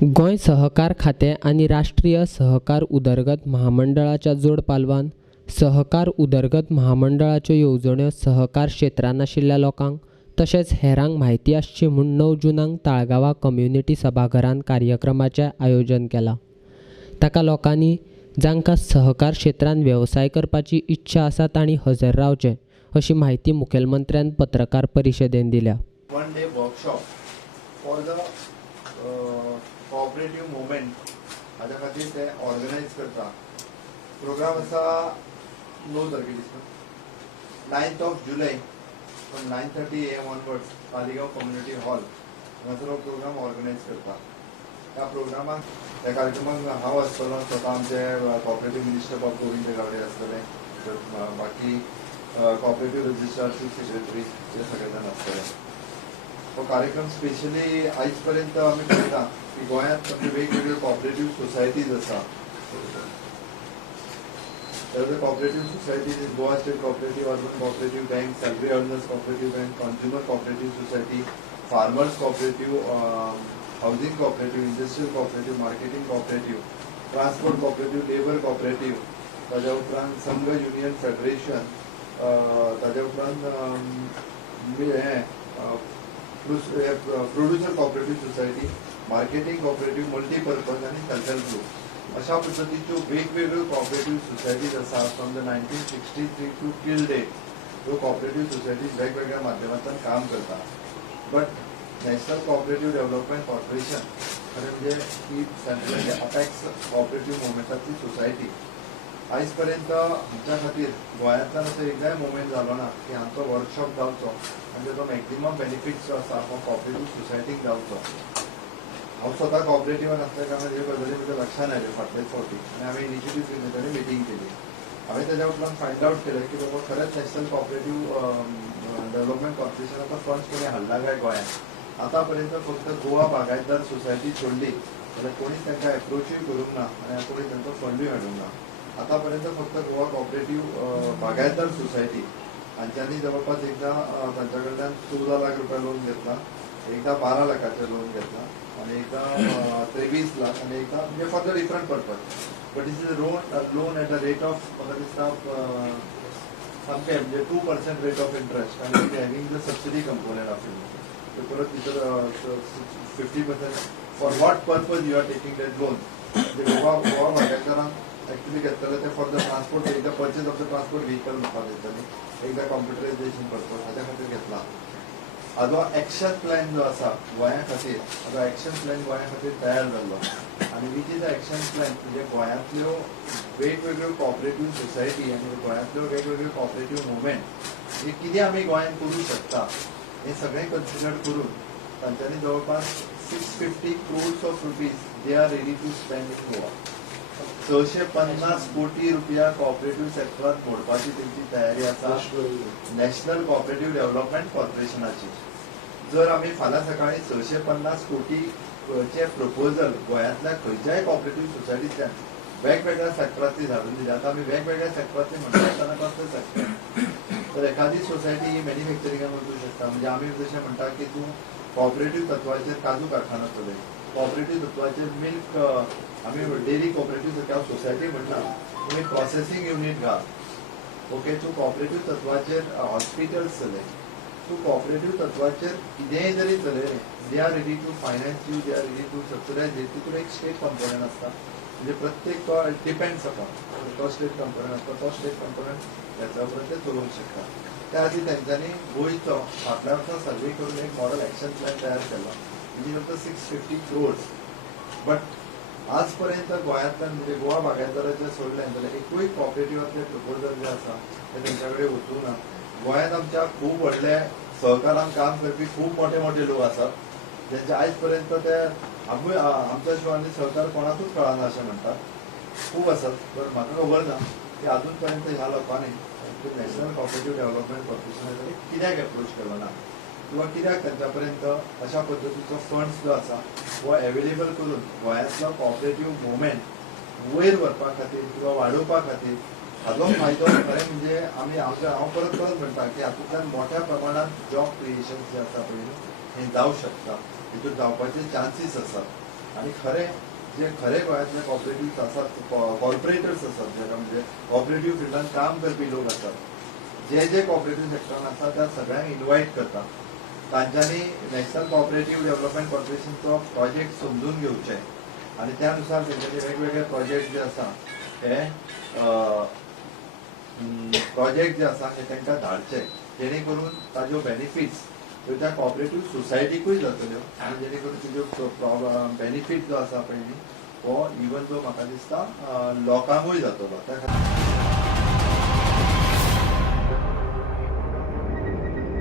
गोंय सहकार खातें आनी राष्ट्रीय सहकार उदरगत महामंडळाच्या जोड पालवान सहकार उदरगत महामंडळाच्यो येवजण्यो सहकार क्षेत्रांत आशिल्ल्या लोकांक तशेंच हेरांक म्हायती आसची म्हूण 9 जूनाक ताळगांवां कम्युनिटी सभाघरांत कार्यक्रमाचें आयोजन केलां। ताका लोकांनी जांकां सहकार क्षेत्रांत वेवसाय करपाची इच्छा आसा तांणी हजर रावचें अशी माहिती मुखेलमंत्र्यान पत्रकार परिशदेंत दिल्या। One day workshop for the cooperative movement हाज्या खातीर ते ऑर्गनायज करता। प्रोग्राम आसा 9 तारखेर 9th of July from 9:30 AM onwards Taleigao community hall हांगासर हो प्रोग्राम ऑर्गनायज करता। त्या प्रोग्रामाक त्या कार्यक्रमाक हांव आसतलो, स्वता आमचे कॉपरेटिव्ह मिनिस्टर बाब गोविंद गावडे आसतले, बाकी कॉपरेटिव्ह रजिस्ट्रार चीफ सेक्रेटरी हे सगळे जाण आसतले। हो कार्यक्रम स्पेशली आयज पर्यंत आमी पळयता की गोंयांत वेगवेगळ्यो कॉपरेटिव्ह सोसायटीज आसा। Cooperative societies is Goa state cooperative, urban cooperative bank, salary earners cooperative bank, consumer cooperative society, farmers cooperative, housing cooperative, industrial cooperative, marketing cooperative, transport cooperative, labour cooperative, ताज्या उपरांत संघ युनियन फेडरेशन, ताज्या उपरांत producer cooperative society, marketing cooperative, multipurpose आनी self help group अशा पद्दतीच्यो वेगवेगळ्यो cooperative societies आसा। From the 1963 to till date ह्यो कॉपरेटिव्ह सोसायटीज वेगवेगळ्या माध्यमांतल्यान काम करता। But national cooperative development corporation खरें म्हणजे ही सेंट्रल अपेक्स कॉपरेटिव्ह मुवमेंटाची सोसायटी आयज पर्यंत आमच्या खातीर गोंयांतल्यान असो एकदांय मुवमेंट जालो ना की हांचो वर्कशॉप जावचो आनी ताचो मॅक्झिमम बेनिफिट्स जो आसा हो कॉपरेटिव्ह सोसायटीक जावचो। हांव स्वता कॉपरेटिव्हान आसल्या कारणान ह्यो गजाली म्हज्या लक्षांत आयल्यो फाटलेच फावटी आनी हांवें इनिशिएटीव घेतली ताणी मिटींग केली। हांवें ताच्या उपरांत फायंड आवट केलें की बाबा खरेंच नॅशनल कॉपरेटिव्ह डेव्हलपमेंट कॉर्पोरेशनाचो फंड कोणी हाडला काय गोंयांत। आतां पर्यंत फक्त गोवा बागायतदार सोसायटी सोडली जाल्यार कोणीच तांकां एप्रोचूय करूंक ना आनी कोणीच तांचो फंडूय हाडूंक ना। आतां पर्यंत फक्त गोवा कॉपरेटिव्ह बागायतदार सोसायटी हांच्यांनी जवळपास एकदां तांच्या कडल्यान 14 लाख रुपया लोन घेतला, एकदां 12 लाखाचें लोन घेतला आनी एकदां 23 लाख आनी एकदां म्हणजे for the different purpose. But is loan at a rate of म्हाका दिसता सामकें म्हणजे 2% रेट ऑफ इंटरेस्ट आनी having the subsidy component of it. परत भितर 50% for what purpose you R taking that loan म्हणजे गोवा बागायतदारांक एक्चुअली घेतलेले ते फॉर द ट्रान्सपोर्ट, एकदा purchase of the transport vehicle म्हाका दिसताली, एकदा कॉम्प्युटरायझेशन पर्पज हाच्या खातीर घेतला। हाजो एक्शन प्लॅन जो आसा गोंया खातीर, हाजो एक्शन प्लॅन गोंया खातीर तयार जाल्लो आनी which is the action plan म्हणजे गोंयांतल्यो वेगवेगळ्यो कॉपरेटिव्ह सोसायटी आनी गोंयांतल्यो वेगवेगळ्यो कॉपरेटिव्ह मुवमेंट हे कितें आमी गोंयांत करूं शकता हें सगळें कन्सिडर करून तांच्यांनी जवळपास 650 crores of rupees they are ready to spend in Goa. 650 कोटी रुपया कॉपरेटिव्ह सेक्टरांत मोडपाची तेंची तयारी आसा नॅशनल कॉपरेटिव्ह डेव्हलपमेंट कॉर्पोरेशनाची। जर आमी फाल्यां सकाळीं 650 कोटीचे प्रपोजल गोंयांतल्या खंयच्याय कॉपरेटिव्ह सोसायटींतल्यान वेगवेगळ्या सेक्टरांतली धाडून दिली, आतां आमी वेगवेगळ्या सेक्टरांतली म्हणटा आसतना कसले सेक्टर तर एखादी सोसायटी ही मॅन्युफॅक्चरिंगान वचूंक शकता। म्हणजे आमी जशें म्हणटा की तूं कॉपरेटिव्ह तत्वाचेर काजू कारखानो चलय, कॉपरेटिव्ह तत्वाचेर मिल्क आमी डेरी कॉपरेटिव्ह हांव सोसायटी म्हणटा तुमी प्रोसेसिंग युनीट घाल, ओके, तूं कॉपरेटिव्ह तत्वाचेर हॉस्पिटल्स चलय, तूं कॉपरेटिव्ह तत्वाचेर कितेंय जरी चलयलें they are ready to finance you, they are ready to subsidise it. तितून एक स्टेट कंपोनंट आसता म्हणजे प्रत्येक तो डिपेंड्स अपॉन तो स्टेट कंपोनंट आसता, तो स्टेट कंपोनंट ह्याच्या उपरांत ते चलोवंक शकता। त्या खातीर तेंच्यांनी गोंयचो फाटल्या वर्सा सर्वे करून एक मॉडल एक्शन प्लॅन तयार केलो which is of the 650 crores। But आज पर्यंत गोंयांतल्यान म्हणजे गोवा बागायतदाराचें सोडलें जाल्यार एकूय कॉपरेटिव्हांतले प्रपोजल जे आसा ते तेंच्या कडेन वचूंक ना। गोंयांत आमच्या खूब व्हडले सहकारान काम करपी खूब मोठे मोठे लोक आसात जेंचे आयज पर्यंत ते आमच्या शिवाय सहकार कोणाकूच कळना अशें म्हणटात, खूब आसात। पण म्हाका खबर ना की अजून पर्यंत ह्या लोकांनी नॅशनल कॉपरेटिव्ह डेव्हलपमेंट कॉर्पोरेशनान कित्याक एप्रोच केलो ना किंवा कित्याक तांच्या पर्यंत अशा पद्दतीचो फंड्स जो आसा हो अवेलेबल करून गोंयांतलो कॉपरेटिव्ह मुवमेंट वयर व्हरपा खातीर किंवा वाडोवपा खातीर हाजो फायदो खरें म्हणजे आमी हांव परत परत म्हणटा की हातूंतल्यान मोठ्या प्रमाणांत जॉब क्रिएशन जे आसा पळय हें जावंक शकता, हितून जावपाचे चान्सीस आसात आणि जे खरे गोंयांतले कॉपरेटिव्ह आसात कॉर्पोरेटर्स आसात जेका म्हणजे कॉपरेटिव्ह फिल्डान काम करपी लोक आसात जे कॉपरेटिव्ह सेक्टरान आसा त्या सगळ्यांक इन्वायट करता तांच्यांनी नॅशनल कॉपरेटिव्ह डेव्हलपमेंट कॉर्पोरेशनचो प्रोजेक्ट समजून घेवचे आणि त्यानुसार तेंच्यांनी वेगवेगळे प्रोजेक्ट जे आसा हे प्रोजेक्ट जे आसा ते तांकां धाडचे जेणे करून ताज्यो बेनिफिट्स त्या कॉपरेटिव्ह सोसायटीकूय जातल्यो आनी जेणे करून ताज्यो बेनिफीट जो आसा पळय न्ही हो इवन जो म्हाका दिसता लोकांकूय जातलो त्या खातीर